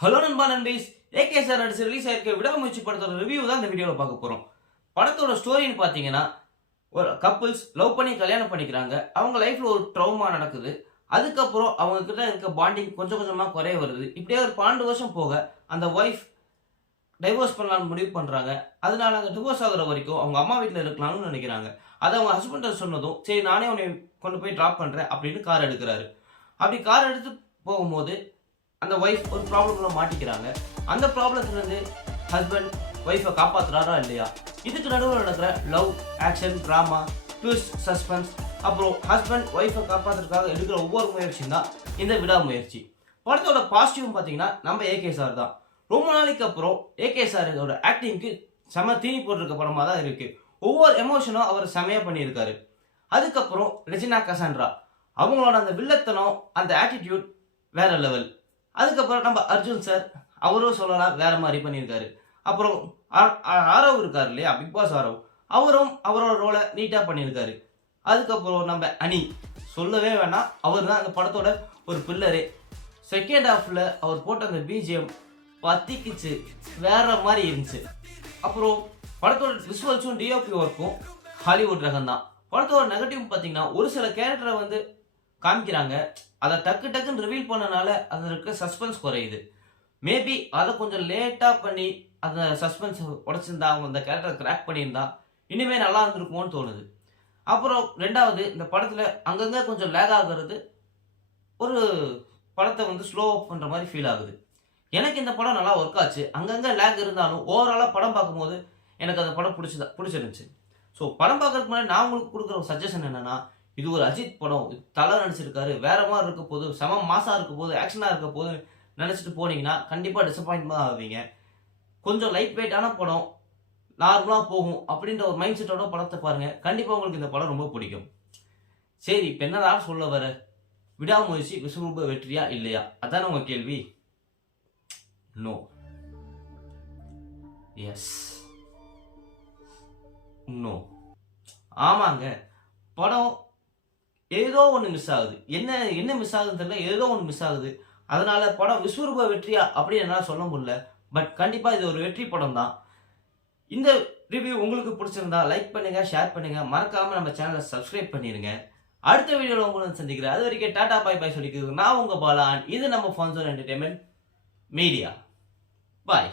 Hello நண்பா நண்பீஸ், AK sir நடிச்சு release ஆயிருக்க விடாமுயற்சி படத்தோட ரிவ்யூ தான் இந்த வீடியோவில் பார்க்க போகிறோம். படத்தோட ஸ்டோரின்னு பார்த்தீங்கன்னா, ஒரு கப்புள்ஸ் லவ் பண்ணி கல்யாணம் பண்ணிக்கிறாங்க. அவங்க லைஃப்பில் ஒரு ட்ரௌமா நடக்குது. அதுக்கப்புறம் அவங்க கிட்ட இருக்க பாண்டிங் கொஞ்சம் கொஞ்சமாக குறைய வருது. இப்படியே ஒரு 12 வருஷம் போக அந்த ஒய்ஃப் டைவோர்ஸ் பண்ணலாம்னு முடிவு பண்ணுறாங்க. அதனால அந்த டிவோர்ஸ் ஆகுற வரைக்கும் அவங்க அம்மா வீட்டில் இருக்கலாம்னு நினைக்கிறாங்க. அதை அவங்க ஹஸ்பண்ட் சொன்னதும், சரி நானே உன்னை கொண்டு போய் ட்ராப் பண்ணுறேன் அப்படின்னு கார் எடுக்கிறாரு. அப்படி கார் எடுத்து போகும்போது அந்த ஒய்ஃப் ஒரு ப்ராப்ளம்ல மாட்டிக்கிறாங்க. அந்த ப்ராப்ளத்துலேருந்து ஹஸ்பண்ட் ஒய்ஃபை காப்பாற்றுறாரா இல்லையா, இதுக்கு நடுவில் நடக்கிற love, action, drama, twist, suspense, அப்புறம் ஹஸ்பண்ட் ஒய்ஃபை காப்பாற்றுறதுக்காக எடுக்கிற ஒவ்வொரு முயற்சியும் தான் இந்த விடாமுயற்சி. படத்தோட பாசிட்டிவ் பார்த்தீங்கன்னா நம்ம ஏகே சார் தான். ரொம்ப நாளைக்கு அப்புறம் ஏகே சாரோட ஆக்டிங்க்கு செம தீனி போட்டிருக்க படமாக தான் இருக்குது. ஒவ்வொரு எமோஷனும் அவர் செமையாக பண்ணியிருக்காரு. அதுக்கப்புறம் ரெஜினா கசாண்ட்ரா, அவங்களோட அந்த வில்லத்தனம், அந்த ஆட்டிடியூட் வேற லெவல். அதுக்கப்புறம் நம்ம அர்ஜுன் சார், அவரும் சொல்லலாம் வேற மாதிரி பண்ணியிருக்காரு. அப்புறம் ஆரவ் இருக்காரு இல்லையா, பிக் பாஸ் ஆரவ், அவரும் அவரோட ரோலை நீட்டாக பண்ணியிருக்காரு. அதுக்கப்புறம் நம்ம அனி, சொல்லவே வேணாம், அவர் தான் அந்த படத்தோட ஒரு பில்லரு. செகண்ட் ஹாஃபில் அவர் போட்ட அந்த பிஜிஎம் பத்திக்குச்சு, வேற மாதிரி இருந்துச்சு. அப்புறம் படத்தோட விசுவல்ஸும் டிஓபி ஒர்க்கும் ஹாலிவுட் ரகம் தான். படத்தோட நெகட்டிவ் பார்த்தீங்கன்னா, ஒரு சில கேரக்டரை வந்து காமிக்கிறாங்க, அதை டக்குன்னு ரிவீல் பண்ணனால அதில் இருக்க சஸ்பென்ஸ் குறையுது. மேபி அதை கொஞ்சம் லேட்டாக பண்ணி அந்த சஸ்பென்ஸ் உடச்சிருந்தா, அவங்க அந்த கேரக்டரை கிராக் பண்ணியிருந்தா இனிமேல் நல்லா இருந்திருக்குமோன்னு தோணுது. அப்புறம் ரெண்டாவது, இந்த படத்தில் அங்கங்கே கொஞ்சம் லேக் ஆகிறது ஒரு படத்தை வந்து ஸ்லோ அப் பண்ணுற மாதிரி ஃபீல் ஆகுது. எனக்கு இந்த படம் நல்லா ஒர்க் ஆச்சு. அங்கங்கே லேக் இருந்தாலும் ஓவராலாக படம் பார்க்கும்போது எனக்கு அந்த படம் பிடிச்சிருந்துச்சு. ஸோ படம் பார்க்கறதுக்கு முன்னாடி நான் உங்களுக்கு கொடுக்குற ஒரு சஜஷன் என்னென்னா, இது ஒரு அஜித் படம், தலை நடிச்சிருக்காரு, வேற மாதிரி இருக்க போது, செம மாசா இருக்க போது, ஆக்ஷனாக இருக்க போது நினச்சிட்டு போனீங்கன்னா கண்டிப்பாக டிசப்பாயின்மெண்ட் ஆவீங்க. கொஞ்சம் லைட் வெயிட்டான படம், நார்மலாக போகும் அப்படின்ற ஒரு மைண்ட் செட்டோட படத்தை பாருங்க, கண்டிப்பாக உங்களுக்கு இந்த படம் ரொம்ப பிடிக்கும். சரி, இப்போ என்னதான் சொல்ல வர, விடாமுயற்சி விஸ்வரூப வெற்றியா இல்லையா, அதான உங்க கேள்வி? No, yes, no. ஆமாங்க, படம் ஏதோ ஒன்று மிஸ் ஆகுது. என்ன மிஸ் ஆகுதுன்னு தெரியல, ஏதோ ஒன்று மிஸ் ஆகுது. அதனால படம் விஸ்வரூப வெற்றியா அப்படின்னு என்னால் சொல்ல முடியல. பட் கண்டிப்பாக இது ஒரு வெற்றி படம் தான். இந்த ரிவ்யூ உங்களுக்கு பிடிச்சிருந்தா லைக் பண்ணுங்க, ஷேர் பண்ணுங்க, மறக்காம நம்ம சேனலை சப்ஸ்கிரைப் பண்ணிடுங்க. அடுத்த வீடியோவில் உங்களை சந்திக்கிறேன். அது வரைக்கும் டாடா பாய் பாய் சொல்லிக்கிறது நான் உங்க பாலான். இது நம்ம ஃபன்சோன் என்டர்டைன்மெண்ட் மீடியா. பாய்.